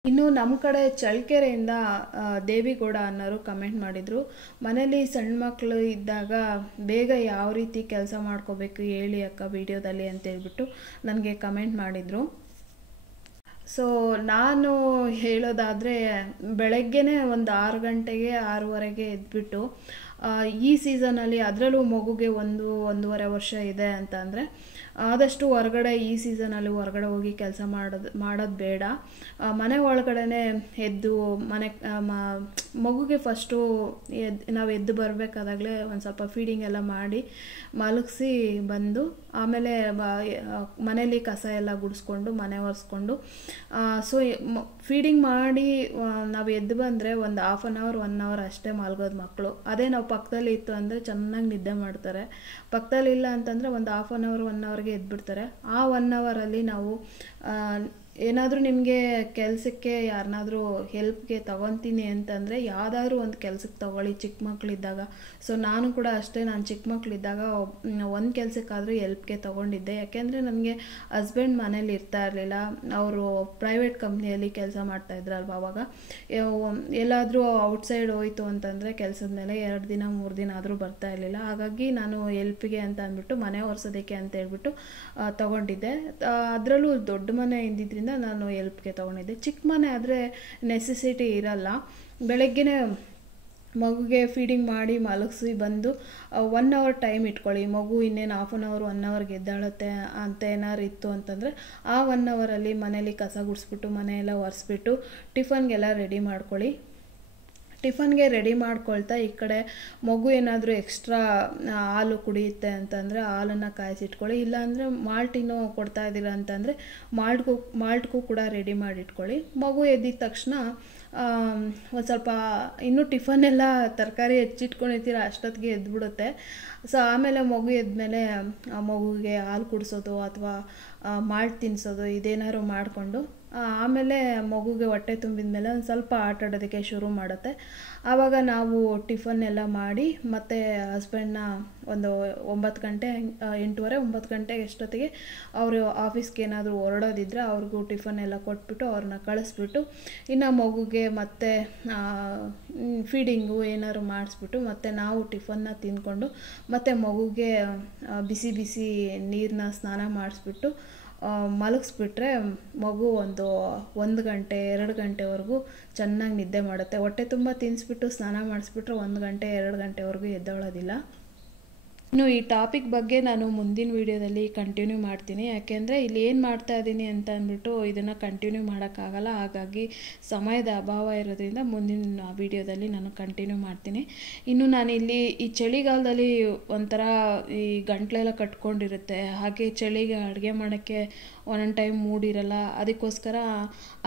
ಇನ್ನು ನಮ್ಮ ಕಡೆ ಚಳ್ಳಕೆರೆಯಿಂದ ದೇವಿಗೌಡ ಅನ್ನೋರು ಕಮೆಂಟ್ ಮಾಡಿದರು, ಮನೇಲಿ ಸಣ್ಣ ಮಕ್ಕಳು ಇದ್ದಾಗ ಬೇಗ ಯಾವ ರೀತಿ ಕೆಲಸ ಮಾಡ್ಕೋಬೇಕು ಹೇಳಿ ಅಕ್ಕ ವಿಡಿಯೋದಲ್ಲಿ ಅಂತೇಳ್ಬಿಟ್ಟು ನನಗೆ ಕಮೆಂಟ್ ಮಾಡಿದರು. ಸೊ ನಾನು ಹೇಳೋದಾದರೆ ಬೆಳಗ್ಗೆನೇ ಒಂದು 6 ಗಂಟೆಗೆ 6:15 ಎದ್ಬಿಟ್ಟು ಈ ಸೀಸನಲ್ಲಿ, ಅದರಲ್ಲೂ ಮಗುಗೆ 1-1.5 ವರ್ಷ ಇದೆ ಅಂತ ಅಂದರೆ ಆದಷ್ಟು ಹೊರಗಡೆ ಈ ಸೀಸನಲ್ಲಿ ಹೊರಗಡೆ ಹೋಗಿ ಕೆಲಸ ಮಾಡೋದು ಬೇಡ. ಮನೆ ಒಳಗಡೆ ಎದ್ದು ಮಗುಗೆ ಫಸ್ಟು ನಾವು ಎದ್ದು ಬರಬೇಕಾದಾಗಲೇ ಒಂದು ಸ್ವಲ್ಪ ಫೀಡಿಂಗ್ ಎಲ್ಲ ಮಾಡಿ ಮಲಗಿಸಿ ಬಂದು ಆಮೇಲೆ ಮನೇಲಿ ಕಸ ಎಲ್ಲ ಗುಡಿಸ್ಕೊಂಡು ಮನೆ ಒರೆಸ್ಕೊಂಡು ಸೊ ಫೀಡಿಂಗ್ ಮಾಡಿ ನಾವು ಎದ್ದು ಬಂದರೆ ಒಂದು 1/2 hour 1 hour ಅಷ್ಟೇ ಮಲಗೋದು ಮಕ್ಕಳು. ಅದೇ ನಾವು ಪಕ್ಕದಲ್ಲಿ ಇತ್ತು ಅಂದರೆ ಚೆನ್ನಾಗಿ ನಿದ್ದೆ ಮಾಡ್ತಾರೆ. ಪಕ್ಕದಲ್ಲಿ ಇಲ್ಲ ಅಂತಂದರೆ ಒಂದು 1/2 hour 1 hourಗೆ ಎದ್ಬಿಡ್ತಾರೆ. ಆ 1 hourರಲ್ಲಿ ನಾವು ಏನಾದರೂ ನಿಮಗೆ ಕೆಲಸಕ್ಕೆ ಯಾರನ್ನಾದರೂ ಹೆಲ್ಪ್ಗೆ ತೊಗೊತೀನಿ ಅಂತಂದರೆ ಯಾವುದಾದ್ರೂ ಒಂದು ಕೆಲಸಕ್ಕೆ ತೊಗೊಳ್ಳಿ ಚಿಕ್ಕ ಮಕ್ಕಳಿದ್ದಾಗ. ಸೊ ನಾನು ಕೂಡ ಅಷ್ಟೇ, ನಾನು ಚಿಕ್ಕ ಮಕ್ಕಳಿದ್ದಾಗ ಒಂದು ಕೆಲಸಕ್ಕಾದರೂ ಹೆಲ್ಪ್ಗೆ ತೊಗೊಂಡಿದ್ದೆ. ಯಾಕೆಂದರೆ ನನಗೆ ಹಸ್ಬೆಂಡ್ ಮನೇಲಿ ಇರ್ತಾ ಇರಲಿಲ್ಲ, ಅವರು ಪ್ರೈವೇಟ್ ಕಂಪ್ನಿಯಲ್ಲಿ ಕೆಲಸ ಮಾಡ್ತಾಯಿದ್ರಲ್ವ. ಆವಾಗ ಎಲ್ಲಾದರೂ ಔಟ್ಸೈಡ್ ಹೋಯ್ತು ಅಂತಂದರೆ ಕೆಲಸದ ಮೇಲೆ 2 ದಿನ 3 ದಿನ ಆದರೂ ಬರ್ತಾ ಇರಲಿಲ್ಲ. ಹಾಗಾಗಿ ನಾನು ಹೆಲ್ಪ್ಗೆ ಅಂತ ಅಂದ್ಬಿಟ್ಟು ಮನೆ ಒರೆಸೋದಕ್ಕೆ ಅಂತ ಹೇಳ್ಬಿಟ್ಟು ತೊಗೊಂಡಿದ್ದೆ. ಅದರಲ್ಲೂ ದೊಡ್ಡ ಮನೆ ಇದ್ದಿದ್ದರಿಂದ ನಾನು ಹೆಲ್ಪ್ಗೆ ತೊಗೊಂಡಿದ್ದೆ. ಚಿಕ್ಕ ಮನೆ ಆದರೆ ನೆಸೆಸಿಟಿ ಇರಲ್ಲ. ಬೆಳಗ್ಗೆನೇ ಮಗುಗೆ ಫೀಡಿಂಗ್ ಮಾಡಿ ಮಲಗಿಸಿ ಬಂದು 1 hour ಟೈಮ್ ಇಟ್ಕೊಳ್ಳಿ. ಮಗು ಇನ್ನೇನು 1/2 hour 1 hourಗೆ ಎದ್ದಾಳುತ್ತೆ ಅಂತ ಏನಾದ್ರು ಇತ್ತು ಅಂತಂದರೆ ಆ 1 hourರಲ್ಲಿ ಮನೇಲಿ ಕಸ ಗುಡಿಸ್ಬಿಟ್ಟು ಮನೆಯೆಲ್ಲ ಒರೆಸ್ಬಿಟ್ಟು ಟಿಫನ್ಗೆಲ್ಲ ರೆಡಿ ಮಾಡ್ಕೊಳ್ಳಿ. ಟಿಫನ್ಗೆ ರೆಡಿ ಮಾಡ್ಕೊಳ್ತಾ ಈ ಕಡೆ ಮಗು ಏನಾದರೂ ಎಕ್ಸ್ಟ್ರಾ ಹಾಲು ಕುಡಿಯುತ್ತೆ ಅಂತಂದರೆ ಹಾಲನ್ನು ಕಾಯಿಸಿಟ್ಕೊಳ್ಳಿ. ಇಲ್ಲಾಂದರೆ ಮಾಲ್ಟಿನೂ ಕೊಡ್ತಾ ಇದ್ದೀರಾ ಅಂತಂದರೆ ಮಾಲ್ಟ್ಗೂ ಕೂಡ ರೆಡಿ ಮಾಡಿಟ್ಕೊಳ್ಳಿ. ಮಗು ಎದ್ದಿದ ತಕ್ಷಣ ಒಂದು ಸ್ವಲ್ಪ ಇನ್ನೂ ಟಿಫನ್ನೆಲ್ಲ ತರಕಾರಿ ಹೆಚ್ಚಿಟ್ಕೊಂಡಿರ್ತೀರ ಅಷ್ಟೊತ್ತಿಗೆ ಎದ್ಬಿಡುತ್ತೆ. ಸೊ ಆಮೇಲೆ ಮಗು ಎದ್ಮೇಲೆ ಮಗುಗೆ ಹಾಲು ಕುಡಿಸೋದು ಅಥವಾ ಮಾಲ್ಟ್ ತಿನ್ನಿಸೋದು ಇದೇನಾದ್ರು ಮಾಡಿಕೊಂಡು ಆಮೇಲೆ ಮಗುಗೆ ಹೊಟ್ಟೆ ತುಂಬಿದ ಮೇಲೆ ಒಂದು ಸ್ವಲ್ಪ ಆಟ ಆಡೋದಕ್ಕೆ ಶುರು ಮಾಡುತ್ತೆ. ಆವಾಗ ನಾವು ಟಿಫನ್ನೆಲ್ಲ ಮಾಡಿ ಮತ್ತು ಹಸ್ಬೆಂಡ್ನ ಒಂದು 9 ಗಂಟೆ 8:30 9 ಗಂಟೆ ಎಷ್ಟೊತ್ತಿಗೆ ಅವರು ಆಫೀಸ್ಗೆ ಏನಾದರೂ ಹೊರಡೋದಿದ್ರೆ ಅವ್ರಿಗೂ ಟಿಫನ್ನೆಲ್ಲ ಕೊಟ್ಬಿಟ್ಟು ಅವ್ರನ್ನ ಕಳಿಸ್ಬಿಟ್ಟು ಇನ್ನು ಮಗುಗೆ ಮತ್ತೆ ಫೀಡಿಂಗು ಏನಾದ್ರು ಮಾಡಿಸ್ಬಿಟ್ಟು ಮತ್ತು ನಾವು ಟಿಫನ್ನ ತಿಂದ್ಕೊಂಡು ಮತ್ತು ಮಗುಗೆ ಬಿಸಿ ಬಿಸಿ ನೀರನ್ನ ಸ್ನಾನ ಮಾಡಿಸ್ಬಿಟ್ಟು ಮಲಗಿಸ್ಬಿಟ್ರೆ ಮಗು 1 ಗಂಟೆ 2 ಗಂಟೆವರೆಗೂ ಚೆನ್ನಾಗಿ ನಿದ್ದೆ ಮಾಡುತ್ತೆ. ಹೊಟ್ಟೆ ತುಂಬ ತಿನ್ನಿಸ್ಬಿಟ್ಟು ಸ್ನಾನ ಮಾಡಿಸ್ಬಿಟ್ರೆ 1 ಗಂಟೆ 2 ಗಂಟೆವರೆಗೂ ಎದ್ದೇಳೋದಿಲ್ಲ. ಇನ್ನು ಈ ಟಾಪಿಕ್ ಬಗ್ಗೆ ನಾನು ಮುಂದಿನ ವೀಡಿಯೋದಲ್ಲಿ ಕಂಟಿನ್ಯೂ ಮಾಡ್ತೀನಿ. ಯಾಕೆಂದರೆ ಇಲ್ಲಿ ಏನು ಮಾಡ್ತಾ ಇದ್ದೀನಿ ಅಂತ ಅಂದ್ಬಿಟ್ಟು ಇದನ್ನು ಕಂಟಿನ್ಯೂ ಮಾಡೋಕ್ಕಾಗಲ್ಲ. ಹಾಗಾಗಿ ಸಮಯದ ಅಭಾವ ಇರೋದ್ರಿಂದ ಮುಂದಿನ ವೀಡಿಯೋದಲ್ಲಿ ನಾನು ಕಂಟಿನ್ಯೂ ಮಾಡ್ತೀನಿ. ಇನ್ನು ನಾನಿಲ್ಲಿ ಈ ಚಳಿಗಾಲದಲ್ಲಿ ಒಂಥರ ಈ ಗಂಟ್ಲೆಲ್ಲ ಕಟ್ಕೊಂಡಿರುತ್ತೆ. ಹಾಗೆ ಚಳಿಗೆ ಅಡುಗೆ ಮಾಡೋಕ್ಕೆ ಒಂದೊಂದು ಟೈಮ್ ಮೂಡಿರಲ್ಲ. ಅದಕ್ಕೋಸ್ಕರ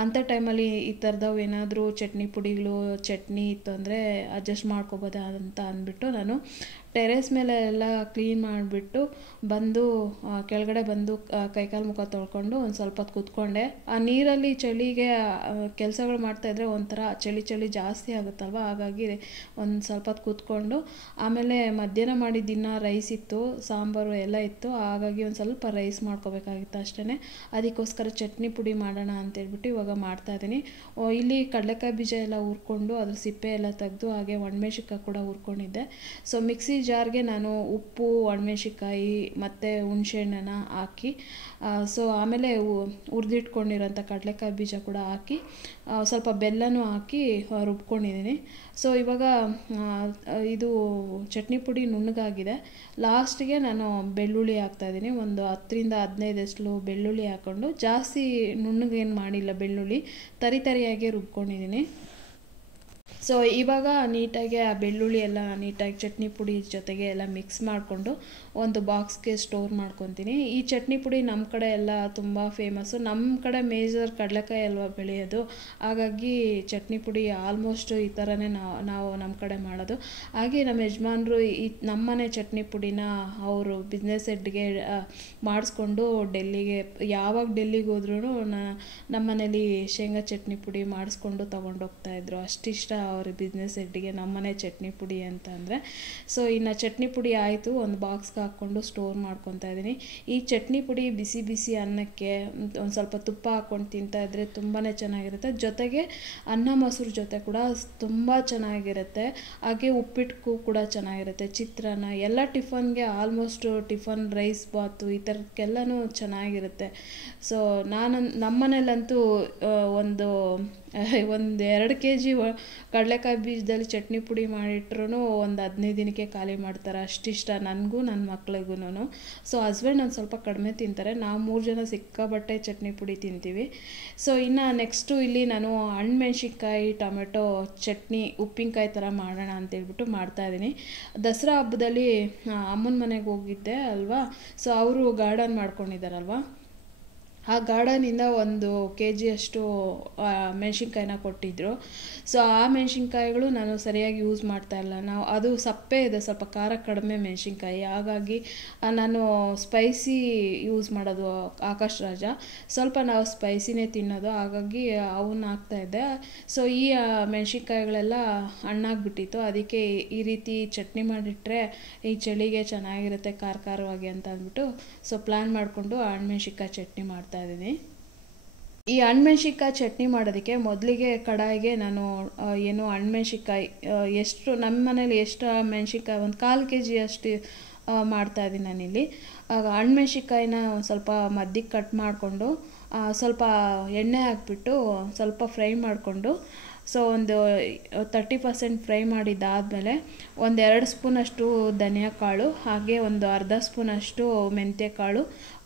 ಅಂಥ ಟೈಮಲ್ಲಿ ಈ ಥರದವು ಏನಾದರೂ ಚಟ್ನಿ ಪುಡಿಗಳು ಚಟ್ನಿ ಇತ್ತು ಅಂದರೆ ಅಡ್ಜಸ್ಟ್ ಮಾಡ್ಕೋಬೋದಾ ಅಂತ ಅಂದ್ಬಿಟ್ಟು ನಾನು ಟೆರೆಸ್ ಮೇಲೆ ಎಲ್ಲ ಕ್ಲೀನ್ ಮಾಡಿಬಿಟ್ಟು ಬಂದು ಕೆಳಗಡೆ ಬಂದು ಕೈಕಾಲು ಮುಖ ತೊಳ್ಕೊಂಡು ಒಂದು ಸ್ವಲ್ಪ ಹೊತ್ತು ಕೂತ್ಕೊಂಡೆ. ಆ ನೀರಲ್ಲಿ ಚಳಿಗೆ ಕೆಲಸಗಳು ಮಾಡ್ತಾಯಿದ್ರೆ ಒಂಥರ ಚಳಿ ಜಾಸ್ತಿ ಆಗುತ್ತಲ್ವ, ಹಾಗಾಗಿ ಒಂದು ಸ್ವಲ್ಪ ಹೊತ್ತು ಕೂತ್ಕೊಂಡು ಆಮೇಲೆ ಮಧ್ಯಾಹ್ನ ಮಾಡಿದ್ದಿನ ರೈಸ್ ಇತ್ತು, ಸಾಂಬಾರು ಎಲ್ಲ ಇತ್ತು, ಹಾಗಾಗಿ ಒಂದು ಸ್ವಲ್ಪ ರೈಸ್ ಮಾಡ್ಕೋಬೇಕಾಗಿತ್ತು ಅಷ್ಟೇ. ಅದಕ್ಕೋಸ್ಕರ ಚಟ್ನಿ ಪುಡಿ ಮಾಡೋಣ ಅಂತೇಳ್ಬಿಟ್ಟು ಇವಾಗ ಮಾಡ್ತಾಯಿದ್ದೀನಿ. ಇಲ್ಲಿ ಕಡಲೆಕಾಯಿ ಬೀಜ ಎಲ್ಲ ಹುರ್ಕೊಂಡು ಅದ್ರ ಸಿಪ್ಪೆ ಎಲ್ಲ ತೆಗೆದು ಹಾಗೆ ಒಣಮೆಣ್ಸಿನ್ಕಾಯಿ ಕೂಡ ಹುರ್ಕೊಂಡಿದ್ದೆ. ಸೊ ಮಿಕ್ಸಿ ಜಾರ್ಗೆ ನಾನು ಉಪ್ಪು, ಒಣಮೆಣ್ಸಿನ್ಕಾಯಿ ಮತ್ತು ಹುಣಸೆಹಣ್ಣನ್ನು ಹಾಕಿ ಸೊ ಆಮೇಲೆ ಹುರಿದಿಟ್ಕೊಂಡಿರೋಂಥ ಕಡಲೆಕಾಯಿ ಬೀಜ ಕೂಡ ಹಾಕಿ ಸ್ವಲ್ಪ ಬೆಲ್ಲನೂ ಹಾಕಿ ರುಬ್ಕೊಂಡಿದ್ದೀನಿ. ಸೊ ಇವಾಗ ಇದು ಚಟ್ನಿ ಪುಡಿ ನುಣ್ಣಗಾಗಿದೆ. ಲಾಸ್ಟಿಗೆ ನಾನು ಬೆಳ್ಳುಳ್ಳಿ ಹಾಕ್ತಾಯಿದ್ದೀನಿ. ಒಂದು 10ರಿಂದ 15 ಬೆಳ್ಳುಳ್ಳಿ ಹಾಕ್ಕೊಂಡು, ಜಾಸ್ತಿ ನುಣ್ಣಗೇನು ಮಾಡಿಲ್ಲ, ಬೆಳ್ಳುಳ್ಳಿ ತರಿಯಾಗಿ ರುಬ್ಕೊಂಡಿದ್ದೀನಿ. ಸೊ ಇವಾಗ ನೀಟಾಗಿ ಆ ಬೆಳ್ಳುಳ್ಳಿ ಎಲ್ಲ ನೀಟಾಗಿ ಚಟ್ನಿ ಪುಡಿ ಜೊತೆಗೆ ಎಲ್ಲ ಮಿಕ್ಸ್ ಮಾಡಿಕೊಂಡು ಒಂದು ಬಾಕ್ಸ್ಗೆ ಸ್ಟೋರ್ ಮಾಡ್ಕೊತೀನಿ. ಈ ಚಟ್ನಿ ಪುಡಿ ನಮ್ಮ ಕಡೆ ಎಲ್ಲ ತುಂಬ ಫೇಮಸ್ಸು. ನಮ್ಮ ಕಡೆ ಮೇಜರ್ ಕಡಲೆಕಾಯಿ ಅಲ್ವಾ ಬೆಳೆಯೋದು, ಹಾಗಾಗಿ ಚಟ್ನಿ ಪುಡಿ ಆಲ್ಮೋಸ್ಟ್ ಈ ಥರನೇ ನಾವು ನಮ್ಮ ಕಡೆ ಮಾಡೋದು. ಹಾಗೆ ನಮ್ಮ ಯಜಮಾನ್ರು ಈ ನಮ್ಮನೆ ಚಟ್ನಿ ಪುಡಿನ ಅವರು ಬಿಸ್ನೆಸ್ ಹೆಡ್ಗೆ ಮಾಡಿಸ್ಕೊಂಡು ಯಾವಾಗ ಡೆಲ್ಲಿಗೆ ಹೋದ್ರೂ ನಮ್ಮ ಮನೇಲಿ ಶೇಂಗಾ ಚಟ್ನಿ ಪುಡಿ ಮಾಡಿಸ್ಕೊಂಡು ತೊಗೊಂಡೋಗ್ತಾಯಿದ್ರು. ಅಷ್ಟಿಷ್ಟ ಅವ್ರ ಬಿಸ್ನೆಸ್ ಹೆಡ್ಗೆ ನಮ್ಮನೆ ಚಟ್ನಿ ಪುಡಿ ಅಂತ ಅಂದರೆ. ಸೊ ಇನ್ನು ಚಟ್ನಿ ಪುಡಿ ಆಯಿತು, ಒಂದು ಬಾಕ್ಸ್ಗೆ ಹಾಕ್ಕೊಂಡು ಸ್ಟೋರ್ ಮಾಡ್ಕೊತಾ ಇದ್ದೀನಿ. ಈ ಚಟ್ನಿ ಪುಡಿ ಬಿಸಿ ಬಿಸಿ ಅನ್ನಕ್ಕೆ ಒಂದು ಸ್ವಲ್ಪ ತುಪ್ಪ ಹಾಕ್ಕೊಂಡು ತಿಂತಾಯಿದ್ರೆ ತುಂಬಾ ಚೆನ್ನಾಗಿರುತ್ತೆ. ಜೊತೆಗೆ ಅನ್ನ ಮೊಸರು ಜೊತೆ ಕೂಡ ತುಂಬ ಚೆನ್ನಾಗಿರುತ್ತೆ. ಹಾಗೆ ಉಪ್ಪಿಟ್ಟು ಕೂಡ ಚೆನ್ನಾಗಿರುತ್ತೆ, ಚಿತ್ರಾನ್ನ ಎಲ್ಲ ಟಿಫನ್ಗೆ ಆಲ್ಮೋಸ್ಟ್ ಟಿಫನ್ ರೈಸ್ ಬಾತು ಈ ಥರಕ್ಕೆಲ್ಲನೂ ಚೆನ್ನಾಗಿರುತ್ತೆ. ಸೊ ನಮ್ಮನೇಲಂತೂ ಒಂದು 2 kg ಕಡಲೆಕಾಯಿ ಬೀಜದಲ್ಲಿ ಚಟ್ನಿ ಪುಡಿ ಮಾಡಿಟ್ರೂ ಒಂದು 15 ದಿನಕ್ಕೆ ಖಾಲಿ ಮಾಡ್ತಾರೆ. ಅಷ್ಟಿಷ್ಟ ನನಗೂ ನನ್ನ ಮಕ್ಳಿಗೂ. ಸೊ ಹಸ್ಬೆಂಡ್ ಒಂದು ಸ್ವಲ್ಪ ಕಡಿಮೆ ತಿಂತಾರೆ, ನಾವು 3 ಜನ ಸಿಕ್ಕಾಬಟ್ಟೆ ಚಟ್ನಿ ಪುಡಿ ತಿಂತೀವಿ. ಸೊ ಇನ್ನು ನೆಕ್ಸ್ಟು ಇಲ್ಲಿ ನಾನು ಹಣ್ಣುಮೆಣ್ಸಿನ್ಕಾಯಿ ಟೊಮೆಟೊ ಚಟ್ನಿ ಉಪ್ಪಿನಕಾಯಿ ಥರ ಮಾಡೋಣ ಅಂತೇಳ್ಬಿಟ್ಟು ಮಾಡ್ತಾಯಿದ್ದೀನಿ. ದಸರಾ ಹಬ್ಬದಲ್ಲಿ ಅಮ್ಮನ ಮನೆಗೆ ಹೋಗಿದ್ದೆ ಅಲ್ವಾ, ಸೊ ಅವರು ಗಾರ್ಡನ್ ಮಾಡ್ಕೊಂಡಿದ್ದಾರಲ್ವ, ಆ ಗಾರ್ಡನಿಂದ 1 kg ಅಷ್ಟು ಮೆಣಸಿನ್ಕಾಯಿನ ಕೊಟ್ಟಿದ್ದರು. ಸೊ ಆ ಮೆಣಸಿನ್ಕಾಯಿಗಳು ನಾನು ಸರಿಯಾಗಿ ಯೂಸ್ ಮಾಡ್ತಾಯಿಲ್ಲ. ಅದು ಸಪ್ಪೆ ಇದೆ, ಸ್ವಲ್ಪ ಖಾರ ಕಡಿಮೆ ಮೆಣಸಿನ್ಕಾಯಿ, ಹಾಗಾಗಿ ನಾನು ಸ್ಪೈಸಿ ಯೂಸ್ ಮಾಡೋದು. ಆಕಾಶ್ ರಾಜ ಸ್ವಲ್ಪ ನಾವು ಸ್ಪೈಸಿನೇ ತಿನ್ನೋದು, ಹಾಗಾಗಿ ಅವನ್ನ ಹಾಕ್ತಾಯಿದ್ದೆ. ಸೊ ಈ ಮೆಣಸಿನ್ಕಾಯಿಗಳೆಲ್ಲ ಹಣ್ಣಾಗ್ಬಿಟ್ಟಿತ್ತು, ಅದಕ್ಕೆ ಈ ರೀತಿ ಚಟ್ನಿ ಮಾಡಿಟ್ರೆ ಈ ಚಳಿಗೆ ಚೆನ್ನಾಗಿರುತ್ತೆ ಖಾರವಾಗಿ ಅಂತ ಅಂದ್ಬಿಟ್ಟು ಸೊ ಪ್ಲ್ಯಾನ್ ಮಾಡಿಕೊಂಡು ಹಣ್ಣುಮೆಣ್ಸಿನ್ಕಾಯಿ ಚಟ್ನಿ ಮಾಡ್ತಾಯಿದ್ದೀನಿ. ಈ ಹಣ್ಣುಮೆಣ್ಸಿನ್ಕಾಯಿ ಚಟ್ನಿ ಮಾಡೋದಕ್ಕೆ ಮೊದಲಿಗೆ ಕಡಾಯಿಗೆ ನಾನು ಹಣ್ಣುಮೆಣ್ಸಿನ್ಕಾಯಿ ಎಷ್ಟು ನಮ್ಮ ಮನೇಲಿ ಎಷ್ಟು ಮೆಣಸಿನ್ಕಾಯಿ ಒಂದು 1/4 kg ಅಷ್ಟು ಮಾಡ್ತಾಯಿದ್ದೀನಿ ನಾನಿಲ್ಲಿ. ಹಣ್ಣುಮೆಣ್ಸಿನ್ಕಾಯಿನ ಒಂದು ಸ್ವಲ್ಪ ಮಧ್ಯಕ್ಕೆ ಕಟ್ ಮಾಡಿಕೊಂಡು ಸ್ವಲ್ಪ ಎಣ್ಣೆ ಹಾಕ್ಬಿಟ್ಟು ಸ್ವಲ್ಪ ಫ್ರೈ ಮಾಡಿಕೊಂಡು, ಸೊ ಒಂದು 30% ಫ್ರೈ ಮಾಡಿದ್ದಾದಮೇಲೆ 1-2 ಸ್ಪೂನಷ್ಟು ಧನಿಯಾ ಕಾಳು, ಹಾಗೆ ಒಂದು ಅರ್ಧ ಸ್ಪೂನಷ್ಟು ಮೆಂತ್ಯ ಕಾಳು,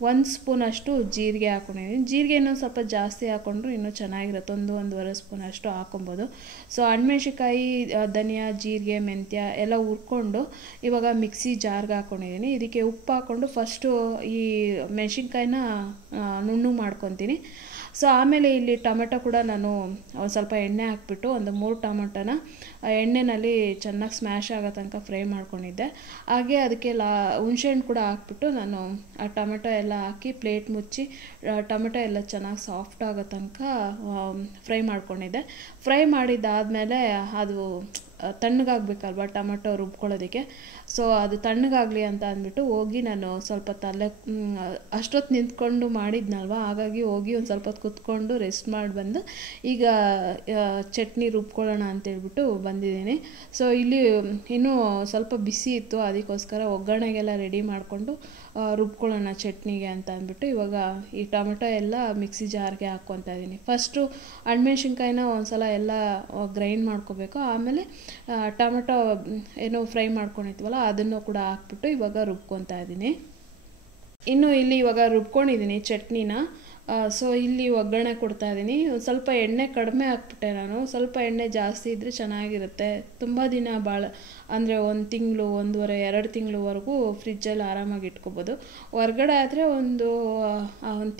1 ಸ್ಪೂನಷ್ಟು ಜೀರಿಗೆ ಹಾಕ್ಕೊಂಡಿದ್ದೀನಿ. ಜೀರಿಗೆ ಇನ್ನೊಂದು ಸ್ವಲ್ಪ ಜಾಸ್ತಿ ಹಾಕ್ಕೊಂಡ್ರು ಇನ್ನೂ ಚೆನ್ನಾಗಿರುತ್ತೆ, 1-1.5 ಸ್ಪೂನಷ್ಟು ಹಾಕೊಬೋದು. ಸೊ ಹಣ್ಣುಮೆಣ್ಸಿನ್ಕಾಯಿ, ಧನಿಯಾ, ಜೀರಿಗೆ, ಮೆಂತ್ಯ ಎಲ್ಲ ಹುರ್ಕೊಂಡು ಇವಾಗ ಮಿಕ್ಸಿ ಜಾರ್ಗೆ ಹಾಕ್ಕೊಂಡಿದ್ದೀನಿ. ಇದಕ್ಕೆ ಉಪ್ಪು ಹಾಕ್ಕೊಂಡು ಫಸ್ಟು ಈ ಮೆಣಸಿನ್ಕಾಯಿನ ನುಣ್ಣಗೆ ಮಾಡ್ಕೊತೀನಿ. ಸೊ ಆಮೇಲೆ ಇಲ್ಲಿ ಟೊಮೆಟೊ ಕೂಡ ನಾನು ಒಂದು ಸ್ವಲ್ಪ ಎಣ್ಣೆ ಹಾಕ್ಬಿಟ್ಟು ಒಂದು 3 ಟೊಮೆಟೊನ ಎಣ್ಣೆಯಲ್ಲಿ ಚೆನ್ನಾಗಿ ಸ್ಮ್ಯಾಶ್ ಆಗೋ ತನಕ ಫ್ರೈ ಮಾಡ್ಕೊಂಡಿದ್ದೆ. ಹಾಗೆ ಅದಕ್ಕೆ ಹುಣಸೆಹಣ್ಣು ಕೂಡ ಹಾಕ್ಬಿಟ್ಟು ನಾನು ಆ ಟೊಮೆಟೊ ಎಲ್ಲ ಹಾಕಿ ಪ್ಲೇಟ್ ಮುಚ್ಚಿ ಟೊಮೆಟೊ ಎಲ್ಲ ಚೆನ್ನಾಗಿ ಸಾಫ್ಟ್ ಆಗೋ ತನಕ ಫ್ರೈ ಮಾಡ್ಕೊಂಡಿದ್ದೆ. ಫ್ರೈ ಮಾಡಿದ್ದಾದಮೇಲೆ ಅದು ತಣ್ಣಗಾಗಬೇಕಲ್ವ ಟೊಮೆಟೊ ರುಬ್ಕೊಳ್ಳೋದಕ್ಕೆ, ಸೊ ಅದು ತಣ್ಣಗಾಗಲಿ ಅಂತ ಅಂದ್ಬಿಟ್ಟು ಹೋಗಿ ನಾನು ಸ್ವಲ್ಪ ಅಷ್ಟೊತ್ತು ನಿಂತ್ಕೊಂಡು ಮಾಡಿದ್ನಲ್ವ, ಹಾಗಾಗಿ ಹೋಗಿ ಒಂದು ಸ್ವಲ್ಪ ಹೊತ್ತು ಕುತ್ಕೊಂಡು ರೆಸ್ಟ್ ಮಾಡಿ ಬಂದು ಈಗ ಚಟ್ನಿ ರುಬ್ಕೊಳ್ಳೋಣ ಅಂತೇಳ್ಬಿಟ್ಟು ಬಂದಿದ್ದೀನಿ. ಸೊ ಇಲ್ಲಿ ಇನ್ನೂ ಸ್ವಲ್ಪ ಬಿಸಿ ಇತ್ತು, ಅದಕ್ಕೋಸ್ಕರ ಒಗ್ಗರಣೆಗೆಲ್ಲ ರೆಡಿ ಮಾಡಿಕೊಂಡು ರುಬ್ಕೊಳ್ಳೋಣ ಚಟ್ನಿಗೆ ಅಂತ ಅಂದ್ಬಿಟ್ಟು ಇವಾಗ ಈ ಟೊಮೆಟೊ ಎಲ್ಲ ಮಿಕ್ಸಿ ಜಾರ್ಗೆ ಹಾಕ್ಕೊತಾ ಇದ್ದೀನಿ. ಫಸ್ಟು ಹಣ್ಣುಮೆಣ್ಸಿನ್ಕಾಯಿನ ಒಂದು ಸಲ ಎಲ್ಲ ಗ್ರೈಂಡ್ ಮಾಡ್ಕೋಬೇಕು, ಆಮೇಲೆ ಟೊಮೆಟೊ ಏನೋ ಫ್ರೈ ಮಾಡ್ಕೊಂಡಿದ್ವಲ್ಲ ಅದನ್ನು ಕೂಡ ಹಾಕ್ಬಿಟ್ಟು ಇವಾಗ ರುಬ್ಕೊತಾ ಇದ್ದೀನಿ. ಇನ್ನು ಇಲ್ಲಿ ಇವಾಗ ರುಬ್ಕೊಂಡಿದ್ದೀನಿ ಚಟ್ನಿನ. ಸೊ ಇಲ್ಲಿ ಒಗ್ಗರಣೆ ಕೊಡ್ತಾ ಇದ್ದೀನಿ. ಸ್ವಲ್ಪ ಎಣ್ಣೆ ಕಡಿಮೆ ಹಾಕ್ಬಿಟ್ಟೆ ನಾನು, ಸ್ವಲ್ಪ ಎಣ್ಣೆ ಜಾಸ್ತಿ ಇದ್ದರೆ ಚೆನ್ನಾಗಿರುತ್ತೆ. ತುಂಬ ದಿನ ಅಂದರೆ 1 ತಿಂಗಳು 1.5-2 ತಿಂಗಳವರೆಗೂ ಫ್ರಿಜ್ಜಲ್ಲಿ ಆರಾಮಾಗಿ ಇಟ್ಕೋಬೋದು. ಹೊರ್ಗಡೆ ಆದರೆ ಒಂದು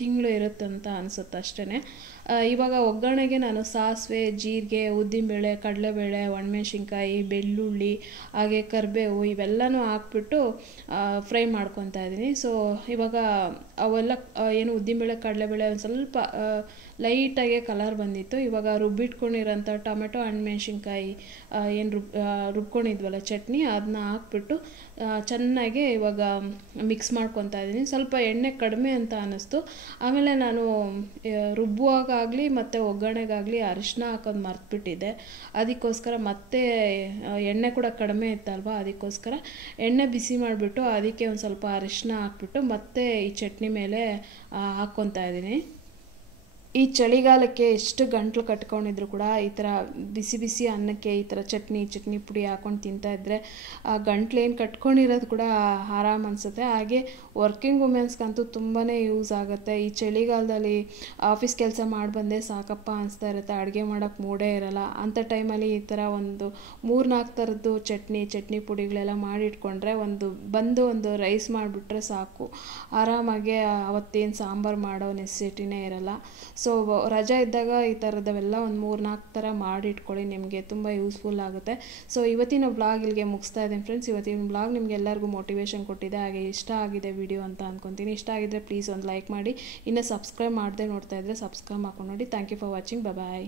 ತಿಂಗಳು ಇರುತ್ತಂತ ಅನಿಸುತ್ತೆ ಅಷ್ಟೇ. ಇವಾಗ ಒಗ್ಗರಣೆಗೆ ನಾನು ಸಾಸಿವೆ, ಜೀರಿಗೆ, ಉದ್ದಿನಬೇಳೆ, ಕಡಲೆಬೇಳೆ, ಒಣಮೆಣಸಿನ್ಕಾಯಿ, ಬೆಳ್ಳುಳ್ಳಿ, ಹಾಗೆ ಕರಿಬೇವು ಇವೆಲ್ಲನೂ ಹಾಕ್ಬಿಟ್ಟು ಫ್ರೈ ಮಾಡ್ಕೊತಾ ಇದ್ದೀನಿ. ಸೊ ಇವಾಗ ಅವೆಲ್ಲ ಏನು ಉದ್ದಿನಬೇಳೆ, ಕಡಲೆಬೇಳೆ ಒಂದು ಸ್ವಲ್ಪ ಲೈಟಾಗೆ ಕಲರ್ ಬಂದಿತ್ತು. ಇವಾಗ ರುಬ್ಬಿಟ್ಕೊಂಡಿರೋಂಥ ಟೊಮೆಟೊ, ಹಣ್ಣುಮೆಣ್ಸಿನ್ಕಾಯಿ ಏನು ರುಬ್ಕೊಂಡಿದ್ವಲ್ಲ ಚಟ್ನಿ, ಅದನ್ನ ಹಾಕ್ಬಿಟ್ಟು ಚೆನ್ನಾಗಿ ಇವಾಗ ಮಿಕ್ಸ್ ಮಾಡ್ಕೊತಾ ಇದ್ದೀನಿ. ಸ್ವಲ್ಪ ಎಣ್ಣೆ ಕಡಿಮೆ ಅಂತ ಅನ್ನಿಸ್ತು. ಆಮೇಲೆ ನಾನು ರುಬ್ಬುವಾಗಲಿ ಮತ್ತು ಒಗ್ಗರಣೆಗಾಗಲಿ ಅರಿಶಿನ ಹಾಕೋದು ಮರ್ತುಬಿಟ್ಟಿದ್ದೆ. ಅದಕ್ಕೋಸ್ಕರ ಮತ್ತೆ ಎಣ್ಣೆ ಕೂಡ ಕಡಿಮೆ ಇತ್ತಲ್ವ, ಅದಕ್ಕೋಸ್ಕರ ಎಣ್ಣೆ ಬಿಸಿ ಮಾಡಿಬಿಟ್ಟು ಅದಕ್ಕೆ ಒಂದು ಸ್ವಲ್ಪ ಅರಿಶಿನ ಹಾಕ್ಬಿಟ್ಟು ಮತ್ತೆ ಈ ಚಟ್ನಿ ಮೇಲೆ ಹಾಕ್ಕೊತಾ ಇದ್ದೀನಿ. ಈ ಚಳಿಗಾಲಕ್ಕೆ ಎಷ್ಟು ಗಂಟ್ಲು ಕಟ್ಕೊಂಡಿದ್ರು ಕೂಡ ಈ ಥರ ಬಿಸಿ ಬಿಸಿ ಅನ್ನಕ್ಕೆ ಈ ಥರ ಚಟ್ನಿ ಪುಡಿ ಹಾಕ್ಕೊಂಡು ತಿಂತಾಯಿದ್ರೆ ಆ ಗಂಟ್ಲು ಏನು ಕಟ್ಕೊಂಡಿರೋದು ಕೂಡ ಆರಾಮ್ ಅನಿಸುತ್ತೆ. ಹಾಗೆ ವರ್ಕಿಂಗ್ ವುಮೆನ್ಸ್ಗಂತೂ ತುಂಬಾ ಯೂಸ್ ಆಗುತ್ತೆ. ಈ ಚಳಿಗಾಲದಲ್ಲಿ ಆಫೀಸ್ ಕೆಲಸ ಮಾಡಿ ಬಂದೇ ಸಾಕಪ್ಪ ಅನಿಸ್ತಾ ಇರುತ್ತೆ, ಅಡುಗೆ ಮಾಡೋಕ್ಕೆ ಮೂಡೇ ಇರೋಲ್ಲ. ಅಂಥ ಟೈಮಲ್ಲಿ ಈ ಥರ ಒಂದು 3-4 ಥರದ್ದು ಚಟ್ನಿ ಪುಡಿಗಳೆಲ್ಲ ಮಾಡಿಟ್ಕೊಂಡ್ರೆ ಒಂದು ರೈಸ್ ಮಾಡಿಬಿಟ್ರೆ ಸಾಕು, ಆರಾಮಾಗೆ ಅವತ್ತೇನು ಸಾಂಬಾರು ಮಾಡೋ ನೆಸೆಸಿಟಿನೇ ಇರಲ್ಲ. ಸೊ ರಜೆ ಇದ್ದಾಗ ಈ ಥರದವೆಲ್ಲ ಒಂದು 3-4 ಥರ ಮಾಡಿಟ್ಕೊಳ್ಳಿ, ನಿಮಗೆ ತುಂಬ ಯೂಸ್ಫುಲ್ ಆಗುತ್ತೆ. ಸೊ ಇವತ್ತಿನ ಬ್ಲಾಗ್ ಇಲ್ಲಿಗೆ ಮುಗಿಸ್ತಾ ಇದ್ದೀನಿ ಫ್ರೆಂಡ್ಸ್. ಇವತ್ತಿನ ಬ್ಲಾಗ್ ನಿಮ್ಗೆ ಎಲ್ಲರಿಗೂ ಮೋಟಿವೇಶನ್ ಕೊಟ್ಟಿದೆ, ಹಾಗೆ ಇಷ್ಟ ಆಗಿದೆ ವಿಡಿಯೋ ಅಂತ ಅಂದ್ಕೊತೀನಿ. ಇಷ್ಟ ಆಗಿದ್ರೆ ಪ್ಲೀಸ್ ಒಂದು ಲೈಕ್ ಮಾಡಿ. ಇನ್ನು ಸಬ್ಸ್ಕ್ರೈಬ್ ಮಾಡದೆ ನೋಡ್ತಾ ಇದ್ದರೆ ಸಬ್ಸ್ಕ್ರೈಬ್ ಮಾಡ್ಕೊಂಡು ನೋಡಿ. Thank you for watching. Bye.